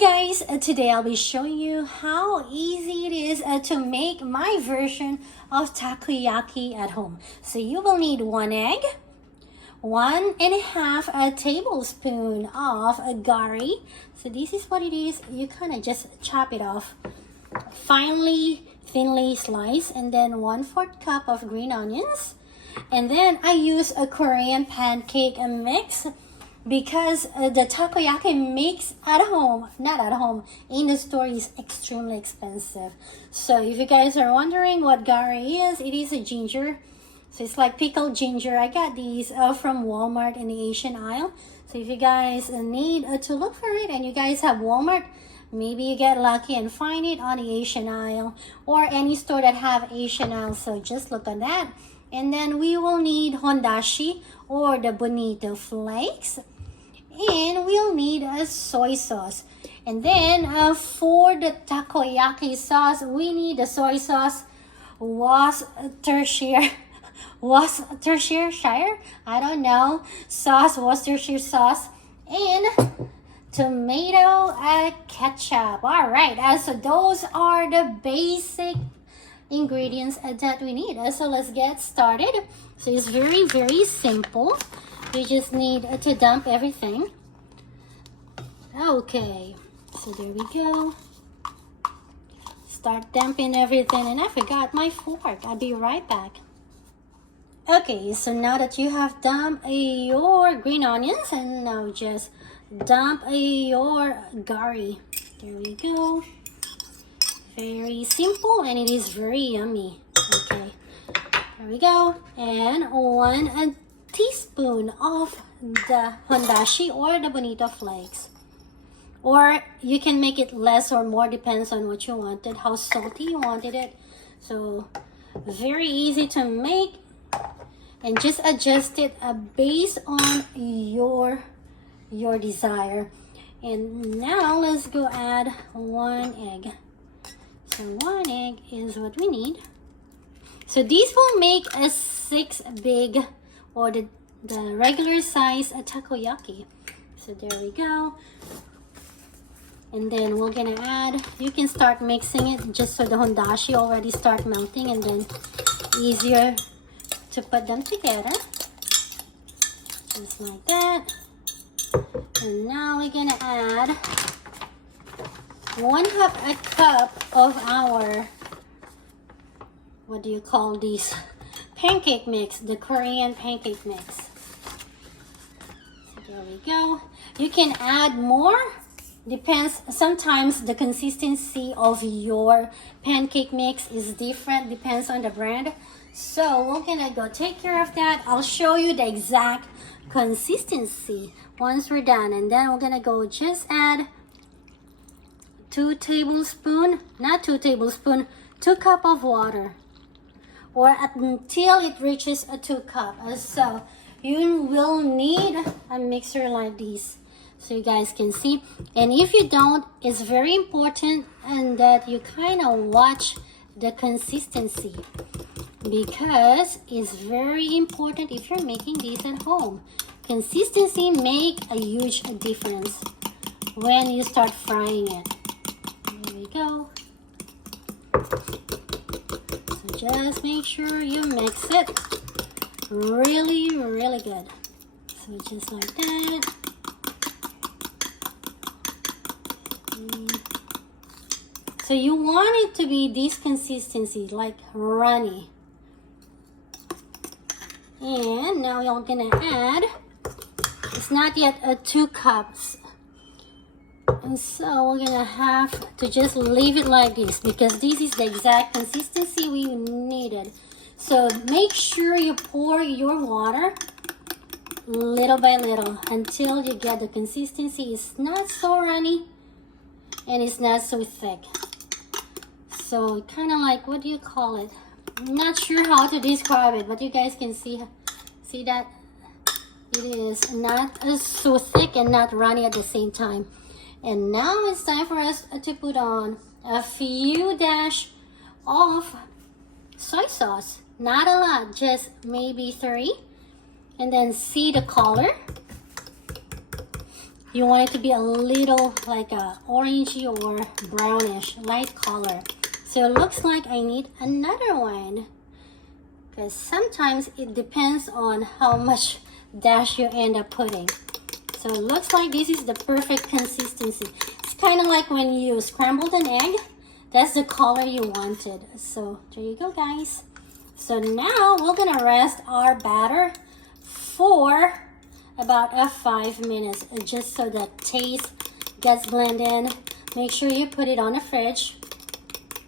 Guys, today I'll be showing you how easy it is to make my version of takoyaki at home. So you will need 1 egg, 1.5 tablespoon of gari. So this is what it is. You kind of just chop it off finely, thinly sliced, and then 1/4 cup of green onions. And then I use a Korean pancake mix because the takoyaki mix at home, not at home, in the store is extremely expensive. So if you guys are wondering what gari is, it is a ginger. So it's like pickled ginger. I got these from Walmart in the Asian aisle. So if you guys need to look for it and you guys have Walmart, maybe you get lucky and find it on the Asian aisle or any store that have Asian aisle. So just look on that. And then we will need hondashi or the bonito flakes. And we'll need a soy sauce. And then for the takoyaki sauce, we need the soy sauce Worcestershire. I don't know. Worcestershire sauce. And tomato ketchup. All right. So those are the basic ingredients that we need. So let's get started. So it's very, very simple. You just need to dump everything. Okay, so there we go. Start dumping everything, and I forgot my fork. I'll be right back. Okay, so now that you have dumped your green onions, and now just dump your gari. There we go. Very simple, and it is very yummy. Okay, there we go. And 1 teaspoon of the hondashi or the bonito flakes. Or you can make it less or more, depends on what you wanted, how salty you wanted it. So very easy to make, and just adjust it based on your desire. And now let's go add 1 egg. So 1 egg is what we need. So these will make a 6 big, or the regular size takoyaki. So there we go. And then we're gonna add, you can start mixing it just so the hondashi already start melting, and then easier to put them together. Just like that. And now we're gonna add 1/2 cup of our, what do you call these? Pancake mix, the Korean pancake mix. So there we go. You can add more. Depends, sometimes the consistency of your pancake mix is different, depends on the brand. So we're gonna go take care of that. I'll show you the exact consistency once we're done, and then we're gonna go just add 2 tablespoons, not 2 tablespoons, 2 cups of water, or until it reaches a 2 cups. So you will need a mixer like this, so you guys can see. And if you don't, it's very important and that you kind of watch the consistency, because it's very important if you're making this at home. Consistency make a huge difference when you start frying it. There we go. So just make sure you mix it really, really good. So just like that. So you want it to be this consistency, like runny. And now you're gonna add, it's not yet 2 cups. And so we're gonna have to just leave it like this, because this is the exact consistency we needed. So make sure you pour your water little by little until you get the consistency. It's not so runny and it's not so thick. So kind of like, what do you call it? I'm not sure how to describe it, but you guys can see that it is not so thick and not runny at the same time. And now it's time for us to put on a few dash of soy sauce. Not a lot, just maybe 3. And then see the color, You want it to be a little like a orangey or brownish, light color. So it looks like I need another one, because sometimes it depends on how much dash you end up putting. So it looks like this is the perfect consistency. It's kind of like when you scrambled an egg. That's the color you wanted. So there you go, guys. So now we're gonna rest our batter for about 5 minutes, just so that taste gets blended in. Make sure you put it on the fridge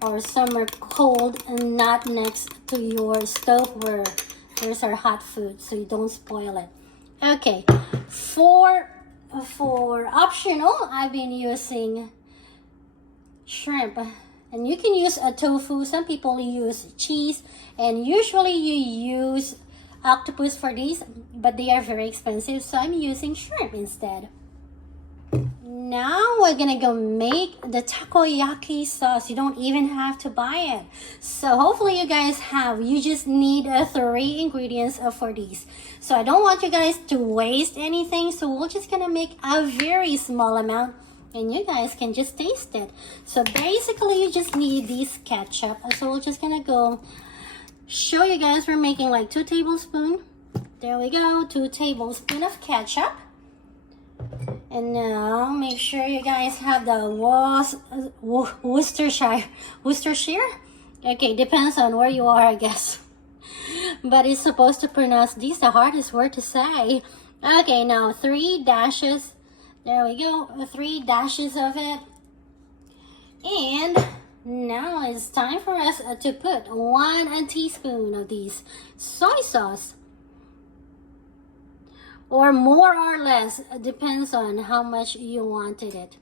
or somewhere cold and not next to your stove where there's our hot food, so you don't spoil it. Okay, for optional, I've been using shrimp, and you can use a tofu. Some people use cheese, and usually you use octopus for these, but they are very expensive, so I'm using shrimp instead. Now we're gonna go make the takoyaki sauce. You don't even have to buy it. So hopefully you guys have. You just need 3 ingredients for these. So I don't want you guys to waste anything, so we're just gonna make a very small amount and you guys can just taste it. So basically you just need this ketchup. So we're just gonna go show you guys. We're making like 2 tablespoons. There we go, 2 tablespoons of ketchup. And now make sure you guys have the Worcestershire. Okay, depends on where you are, I guess. But it's supposed to pronounce this, the hardest word to say. Okay, now 3 dashes. There we go, 3 dashes of it. And now it's time for us to put 1 teaspoon of these soy sauce. Or more or less, depends on how much you wanted it.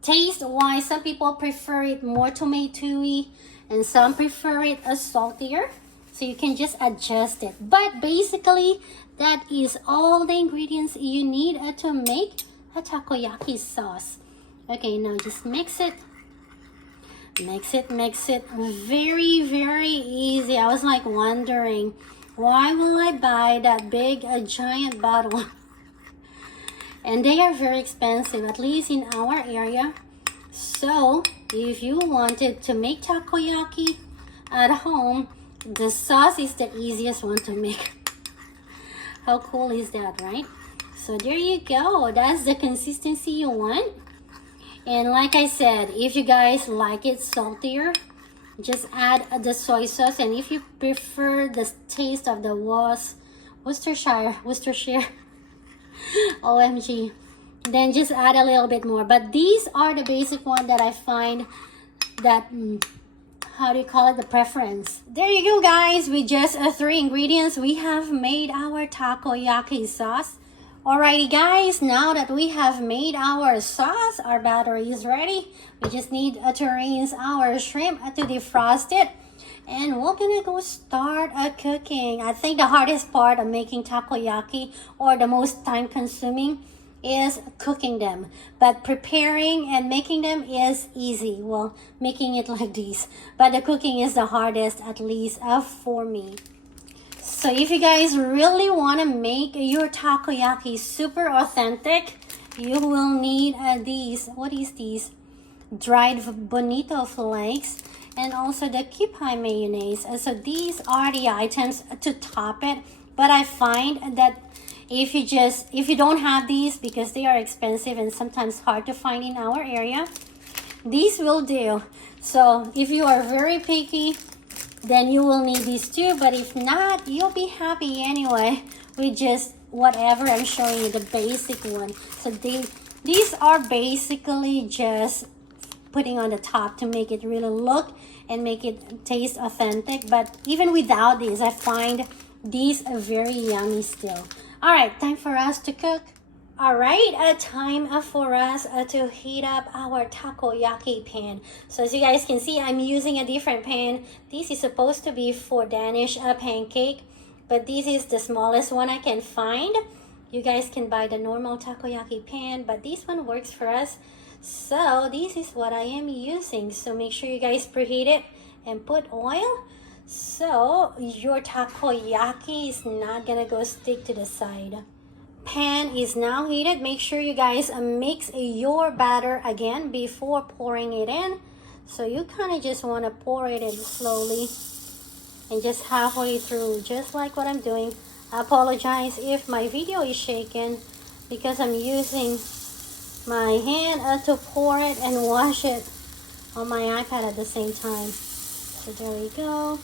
Taste-wise, some people prefer it more tomatoey and some prefer it saltier. So you can just adjust it. But basically, that is all the ingredients you need to make a takoyaki sauce. Okay, now just mix it. Mix it. Very, very easy. I was like wondering, why will I buy that big, giant bottle? And they are very expensive, at least in our area. So if you wanted to make takoyaki at home, the sauce is the easiest one to make. How cool is that, right? So there you go. That's the consistency you want. And like I said, if you guys like it saltier, just add the soy sauce. And if you prefer the taste of the Worcestershire, OMG, then just add a little bit more. But these are the basic one that I find that, how do you call it, the preference. There you go, guys. With just 3 ingredients, we have made our takoyaki sauce. Alrighty, guys, now that we have made our sauce, our batter is ready. We just need to rinse our shrimp to defrost it. And we're gonna go start cooking. I think the hardest part of making takoyaki, or the most time consuming, is cooking them. But preparing and making them is easy. Well, making it like this. But the cooking is the hardest, at least for me. So if you guys really want to make your takoyaki super authentic, you will need these. What is these? Dried bonito flakes, and also the kipai mayonnaise. So these are the items to top it. But I find that if you don't have these, because they are expensive and sometimes hard to find in our area, these will do. So if you are very picky, then you will need these too. But if not, you'll be happy anyway with just whatever I'm showing you, the basic one. So these are basically just putting on the top to make it really look and make it taste authentic. But even without these, I find these are very yummy still. All right, time for us to cook. All right, time for us to heat up our takoyaki pan. So as you guys can see, I'm using a different pan. This is supposed to be for Danish pancake, but this is the smallest one I can find. You guys can buy the normal takoyaki pan, but this one works for us. So this is what I am using. So make sure you guys preheat it and put oil, so your takoyaki is not gonna go stick to the side. pan is now heated. Make sure you guys mix your batter again before pouring it in. So you kind of just want to pour it in slowly and just halfway through, just like what I'm doing. I apologize if my video is shaken because I'm using my hand to pour it and wash it on my iPad at the same time. So there we go.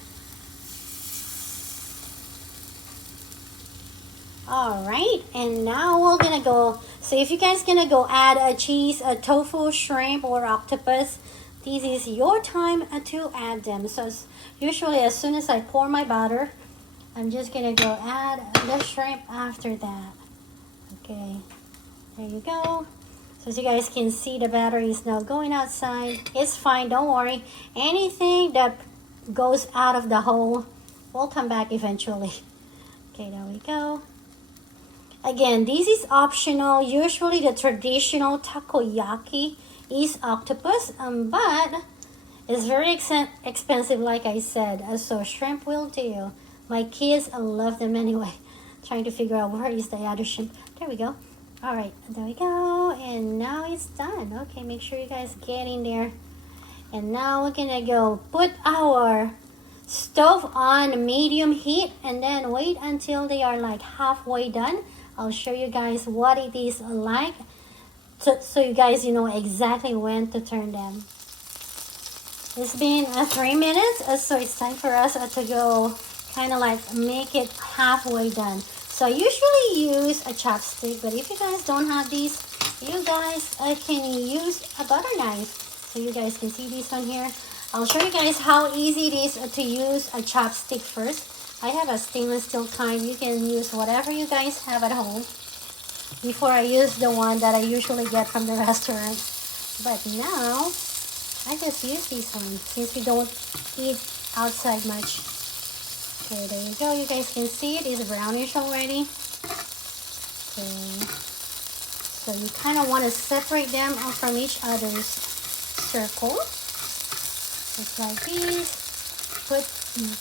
All right, and now we're gonna go. So if you guys gonna go add a cheese, a tofu, shrimp, or octopus, this is your time to add them. So usually as soon as I pour my batter, I'm just gonna go add the shrimp after that. Okay, there you go. So as you guys can see, the batter is now going outside. It's fine, don't worry. Anything that goes out of the hole will come back eventually. Okay, there we go. Again, this is optional. Usually the traditional takoyaki is octopus, but it's very expensive, like I said. So shrimp will do. My kids love them anyway. Trying to figure out where is the other shrimp. There we go. All right, there we go. And now it's done. Okay, make sure you guys get in there. And now we're gonna go put our stove on medium heat and then wait until they are like halfway done. I'll show you guys what it is like so you guys know exactly when to turn them. It's been 3 minutes, so it's time for us to go kind of like make it halfway done. So I usually use a chopstick, but if you guys don't have these, you guys can use a butter knife. So you guys can see this one here. I'll show you guys how easy it is to use a chopstick first. I have a stainless steel kind. You can use whatever you guys have at home. Before I use the one that I usually get from the restaurant. But now, I just use this one since we don't eat outside much. Okay, there you go. You guys can see it is brownish already. Okay. So you kind of want to separate them from each other's circle. Just like this. Put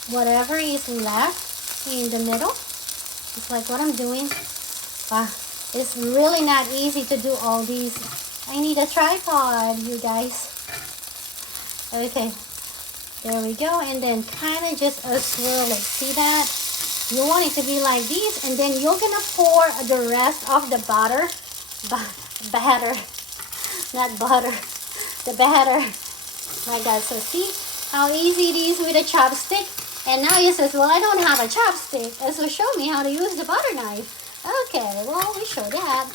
whatever is left in the middle. It's like what I'm doing. It's really not easy to do all these. I need a tripod, you guys. Okay, there we go. And then kind of just swirl it. See that? You want it to be like this, and then you're gonna pour the rest of the batter, not butter, the batter. Like that. So see how easy it is with a chopstick. And now you says, well, I don't have a chopstick. So show me how to use the butter knife. Okay, well, we show that.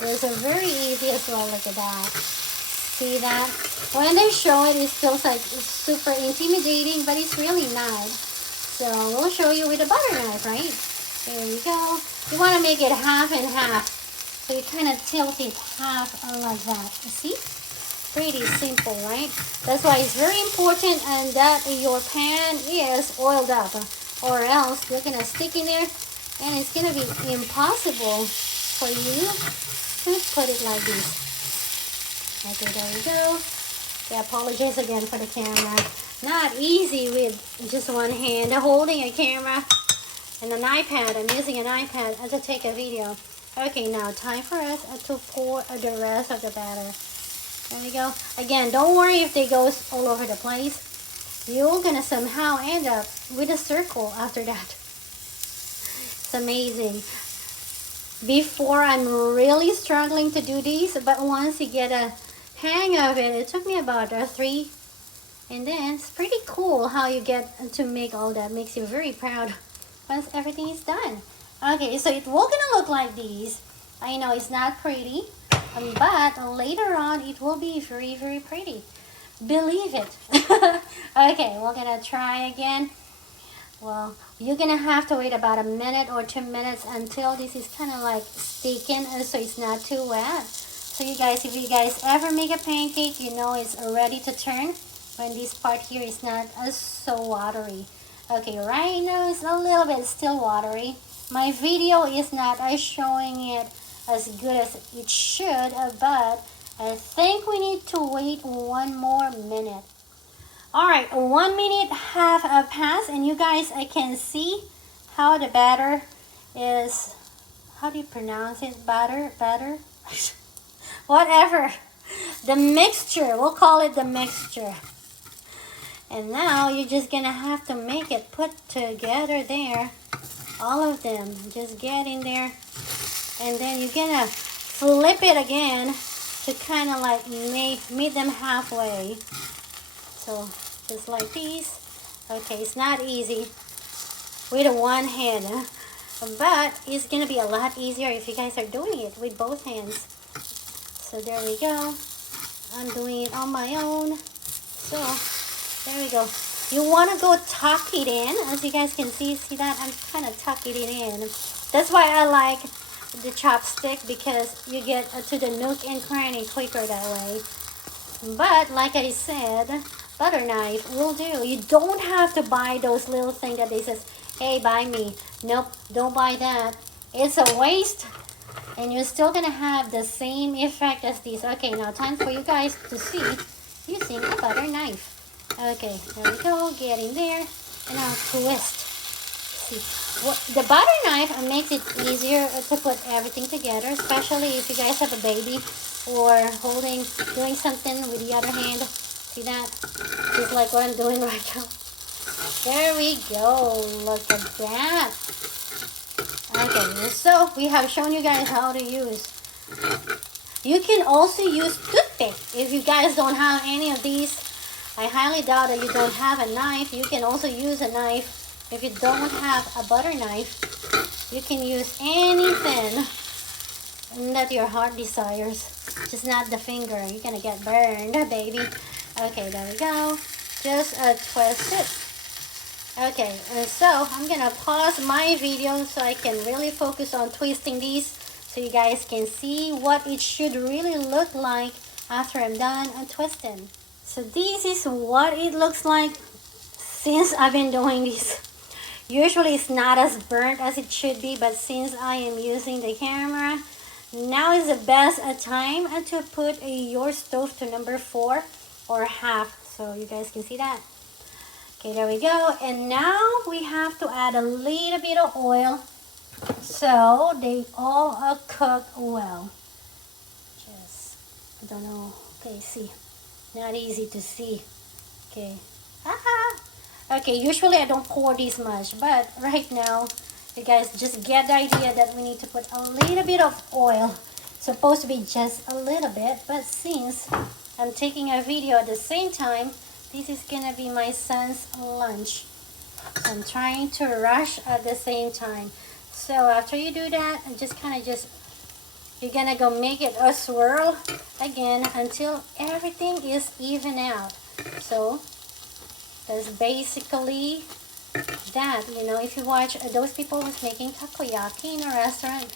It's very easy as well. Look at that. See that? When they show it, it feels like it's super intimidating, but it's really not. So we'll show you with a butter knife, right? There you go. You want to make it half and half. So you kind of tilt it half like that. You see? Pretty simple, right? That's why it's very important and that your pan is oiled up, or else you're gonna stick in there and it's gonna be impossible for you to put it like this. Okay, there we go. I apologize again for the camera. Not easy with just one hand holding a camera and an iPad. I'm using an iPad to take a video. Okay, now time for us to pour the rest of the batter. There we go. Again, don't worry if they go all over the place. You're gonna somehow end up with a circle after that. It's amazing. Before, I'm really struggling to do these, but once you get a hang of it, it took me about 3. And then it's pretty cool how you get to make all that. Makes you very proud once everything is done. Okay, so it will gonna look like these. I know it's not pretty. But later on, it will be very, very pretty. Believe it. Okay, we're gonna try again. Well, you're gonna have to wait about 1 minute or 2 minutes until this is kind of like sticking, so it's not too wet. So you guys, if you guys ever make a pancake, you know it's ready to turn when this part here is not so watery. Okay, right now it's a little bit still watery. My video is not showing it as good as it should, but I think we need to wait 1 more minute. All right, 1 minute have passed, and you guys, I can see how the batter is how do you pronounce it? Batter? Whatever. The mixture. We'll call it the mixture. And now you're just gonna have to make it put together there. All of them. Just get in there. And then you're gonna flip it again to kind of like meet them halfway. So just like these. Okay, it's not easy with one hand, but it's gonna be a lot easier if you guys are doing it with both hands. So there we go. I'm doing it on my own. So there we go. You want to go tuck it in, as you guys can see that I'm kind of tucking it in. That's why I like the chopstick, because you get to the nook and cranny quicker that way. But like I said, butter knife will do. You don't have to buy those little things that they says, hey, buy me. Nope, don't buy that. It's a waste, and you're still gonna have the same effect as these. Okay, now time for you guys to see using a butter knife. Okay, there we go. Get in there, and now twist. See, the butter knife makes it easier to put everything together, especially if you guys have a baby or doing something with the other hand. See that? Just like what I'm doing right now. There we go. Look at that. Okay, so we have shown you guys how to use. You can also use toothpick if you guys don't have any of these. I highly doubt that you don't have a knife. You can also use a knife. If you don't have a butter knife, you can use anything that your heart desires. Just not the finger. You're gonna get burned, baby. Okay, there we go. Just twist it. Okay, so I'm gonna pause my video so I can really focus on twisting these, so you guys can see what it should really look like after I'm done twisting. So this is what it looks like since I've been doing this. Usually it's not as burnt as it should be, but since I am using the camera, now is the best time to put your stove to number 4 or half, so you guys can see that. Okay, there we go. And now we have to add a little bit of oil so they all cook well. I don't know. Okay, see. Not easy to see. Okay. Okay, usually I don't pour this much, but right now, you guys just get the idea that we need to put a little bit of oil. It's supposed to be just a little bit, but since I'm taking a video at the same time, this is gonna be my son's lunch. So I'm trying to rush at the same time. So after you do that, you're gonna go make it a swirl again until everything is even out. So that's basically that. You know, if you watch those people who's making takoyaki in a restaurant,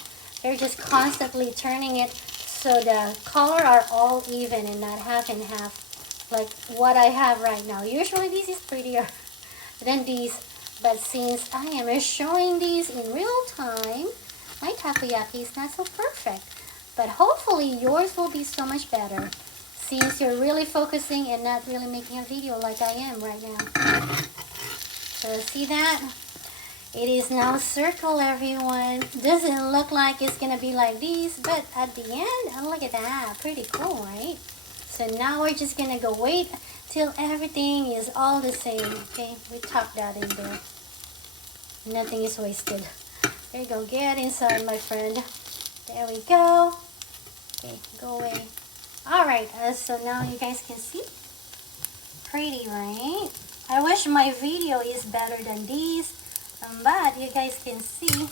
they're just constantly turning it so the color are all even and not half and half, like what I have right now. Usually this is prettier than these, but since I am showing these in real time, my takoyaki is not so perfect. But hopefully yours will be so much better since you're really focusing and not really making a video like I am right now. So see that? It is now circle, everyone. Doesn't look like it's gonna be like this, but at the end, look at that. Pretty cool, right? So now we're just gonna go wait till everything is all the same. Okay, we tuck that in there. Nothing is wasted. There you go. Get inside, my friend. There we go. Okay, go away. Alright, so now you guys can see. Pretty, right? I wish my video is better than these, but you guys can see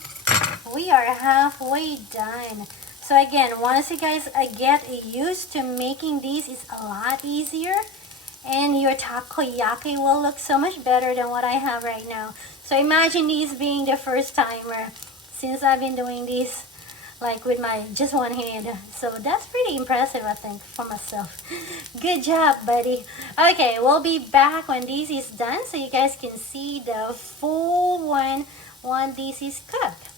we are halfway done. So again, once you guys get used to making these, it's a lot easier, and your takoyaki will look so much better than what I have right now. So imagine these being the first timer since I've been doing this like with my just one hand. So that's pretty impressive, I think, for myself. Good job, buddy. Okay, we'll be back when this is done so you guys can see the full one when this is cooked.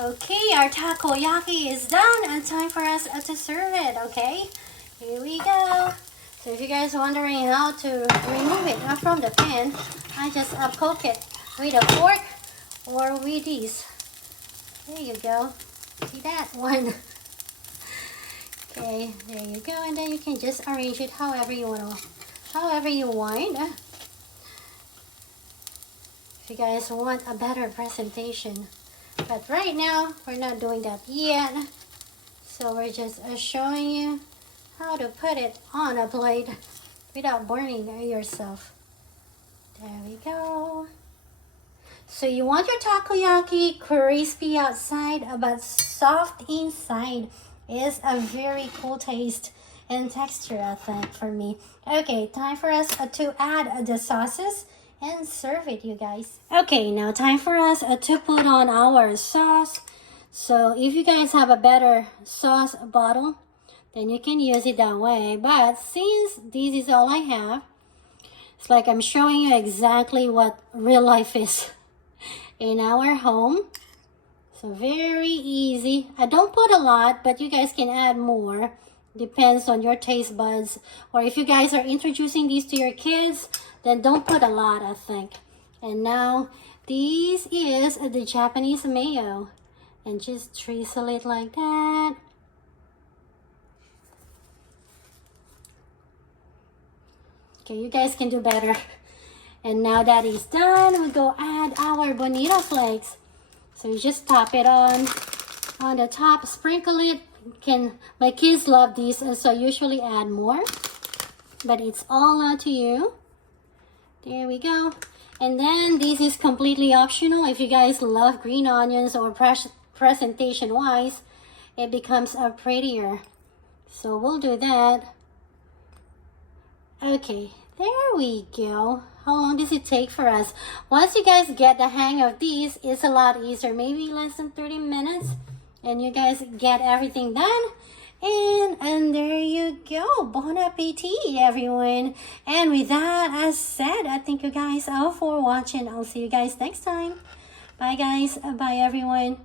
Okay, our takoyaki is done and time for us to serve it, okay? Here we go. So if you guys are wondering how to remove it from the pan, I just poke it with a fork or with these. There you go. See that one? Okay, there you go. And then you can just arrange it however you want. If you guys want a better presentation. But right now, we're not doing that yet. So we're just showing you how to put it on a plate without burning yourself. There we go. So you want your takoyaki crispy outside but soft inside. Is a very cool taste and texture, I think, for me. Okay, time for us to add the sauces and serve it, you guys. Okay, now time for us to put on our sauce. So if you guys have a better sauce bottle, then you can use it that way. But since this is all I have, it's like I'm showing you exactly what real life is in our home. So very easy. I don't put a lot, but you guys can add more. Depends on your taste buds. Or if you guys are introducing these to your kids, then don't put a lot, I think. And now, this is the Japanese mayo. And just drizzle it like that. Okay, you guys can do better. And now that is done, we go add our bonito flakes. So you just top it on the top, sprinkle it. My kids love these, so I usually add more. But it's all up to you. There we go. And then this is completely optional. If you guys love green onions or presentation wise, it becomes prettier. So we'll do that. Okay, there we go. How long does it take for us? Once you guys get the hang of these, it's a lot easier. Maybe less than 30 minutes. And you guys get everything done. And there you go. Bon appetit, everyone. And with that, as said, I thank you guys all for watching. I'll see you guys next time. Bye, guys. Bye, everyone.